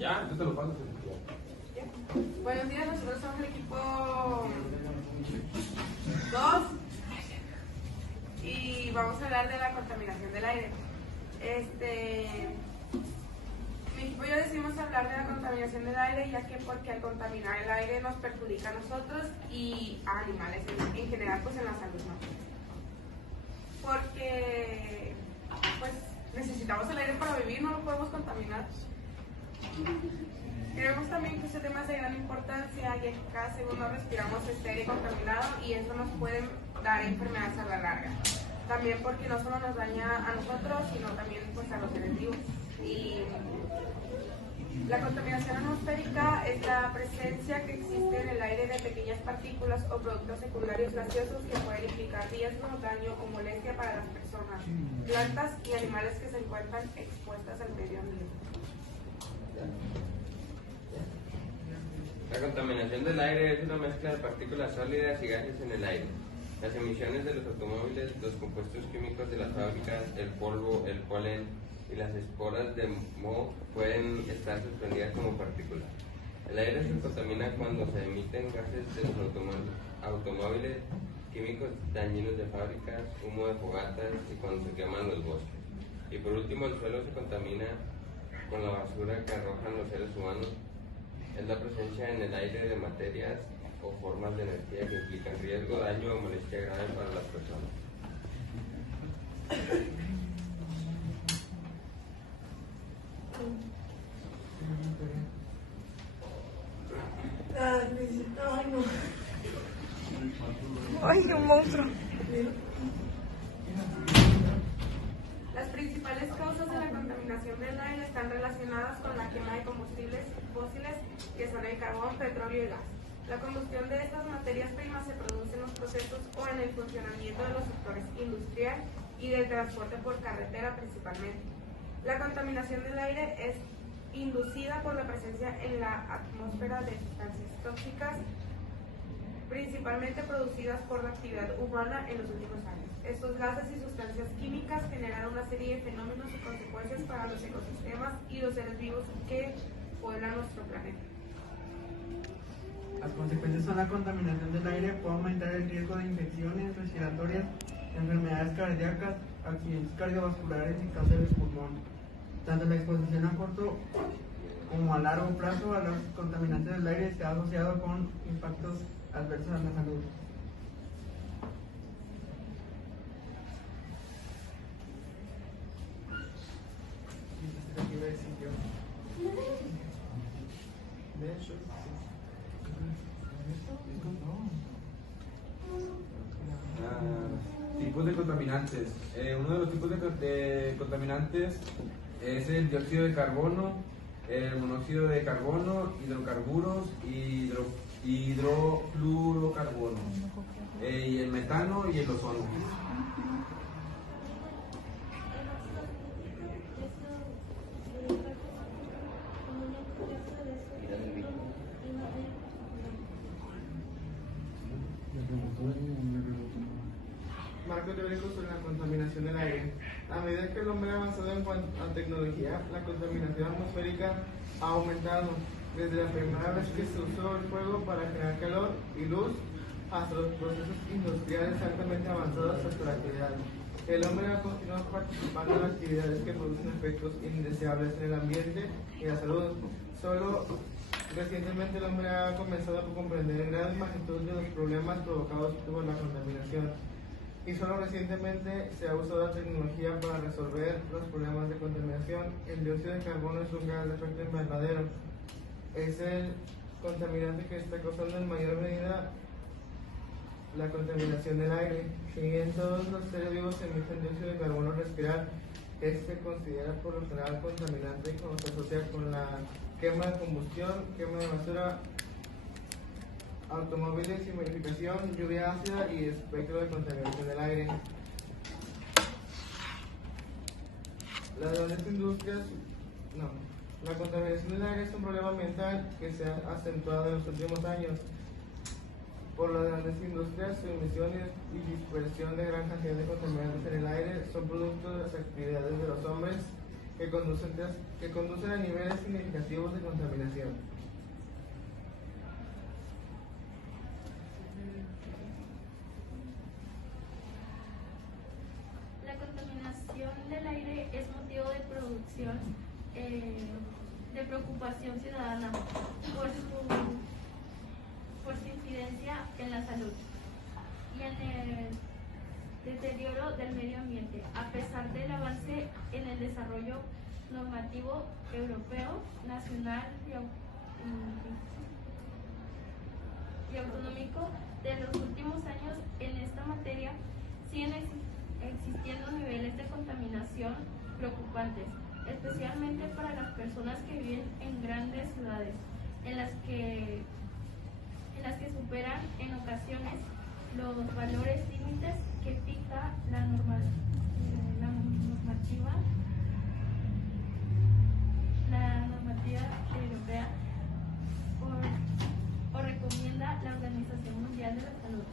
Ya, yo te lo paso. Buenos días, nosotros somos el equipo 2 y vamos a hablar de la contaminación del aire. Mi equipo y yo decidimos hablar de la contaminación del aire, ya que porque al contaminar el aire nos perjudica a nosotros y a animales en general, pues en la salud, ¿no? Porque pues necesitamos el aire para vivir, no lo podemos contaminar. Creemos también que este tema es de gran importancia, ya que cada segundo respiramos este aire contaminado y eso nos puede dar enfermedades a la larga. También porque no solo nos daña a nosotros, sino también pues, a los seres vivos. Y la contaminación atmosférica es la presencia que existe en el aire de pequeñas partículas o productos secundarios gaseosos que pueden implicar riesgo, daño o molestia para las personas, plantas y animales que se encuentran expuestas al medio ambiente. La contaminación del aire es una mezcla de partículas sólidas y gases en el aire. Las emisiones de los automóviles, los compuestos químicos de las fábricas, el polvo, el polen y las esporas de moho pueden estar suspendidas como partículas. El aire se contamina cuando se emiten gases de los automóviles, químicos dañinos de fábricas, humo de fogatas y cuando se queman los bosques. Y por último, el suelo se contamina con la basura que arrojan los seres humanos. Es la presencia en el aire de materias o formas de energía que implican riesgo, daño o molestia grave para las personas. ¡Ay, un monstruo! Las principales causas de la contaminación del aire están relacionadas con la quema de combustibles fósiles, que son el carbón, petróleo y gas. La combustión de estas materias primas se produce en los procesos o en el funcionamiento de los sectores industrial y del transporte por carretera principalmente. La contaminación del aire es inducida por la presencia en la atmósfera de sustancias tóxicas, principalmente producidas por la actividad humana en los últimos años. Estos gases y sustancias químicas generan una serie de fenómenos y consecuencias para los ecosistemas y los seres vivos que pueblan nuestro planeta. Las consecuencias son la contaminación del aire, puede aumentar el riesgo de infecciones respiratorias, enfermedades cardíacas, accidentes cardiovasculares y cáncer de pulmón. Tanto la exposición a corto como a largo plazo a la contaminación del aire está asociado con impactos adversos a la salud. Tipos de contaminantes. Uno de los tipos de contaminantes es el dióxido de carbono, el monóxido de carbono, hidrocarburos y hidrofluorocarbono, y el metano y el ozono. Marco teórico sobre la contaminación del aire. A medida que el hombre ha avanzado en cuanto a tecnología, la contaminación atmosférica ha aumentado. Desde la primera vez que se usó el fuego para generar calor y luz, hasta los procesos industriales altamente avanzados hasta la actualidad. El hombre ha continuado participando en actividades que producen efectos indeseables en el ambiente y la salud. Solo recientemente el hombre ha comenzado a comprender en gran magnitud de los problemas provocados por la contaminación. Y solo recientemente se ha usado la tecnología para resolver los problemas de contaminación. El dióxido de carbono es un gas de efecto invernadero. Es el contaminante que está causando en mayor medida la contaminación del aire. Si bien todos los seres vivos emiten dióxido de carbono al respirar, este se considera por lo general contaminante cuando se asocia con la quema de combustión, quema de basura, automóviles y modificación, lluvia ácida y espectro de contaminación del aire. Las grandes industrias, la contaminación del aire es un problema ambiental que se ha acentuado en los últimos años por las grandes industrias. Su emisión y dispersión de gran cantidad de contaminantes en el aire son producto de las actividades de los hombres que conducen a niveles significativos de contaminación. La contaminación del aire es motivo de producción, de preocupación ciudadana por su incidencia en la salud y en el deterioro del medio ambiente, a pesar del avance en el desarrollo normativo europeo, nacional y autonómico de los últimos años en esta materia. Siguen existiendo niveles de contaminación preocupantes, especialmente para las personas que viven en grandes ciudades, en las que superan en ocasiones los valores límites que fija la normativa europea o recomienda la Organización Mundial de la Salud.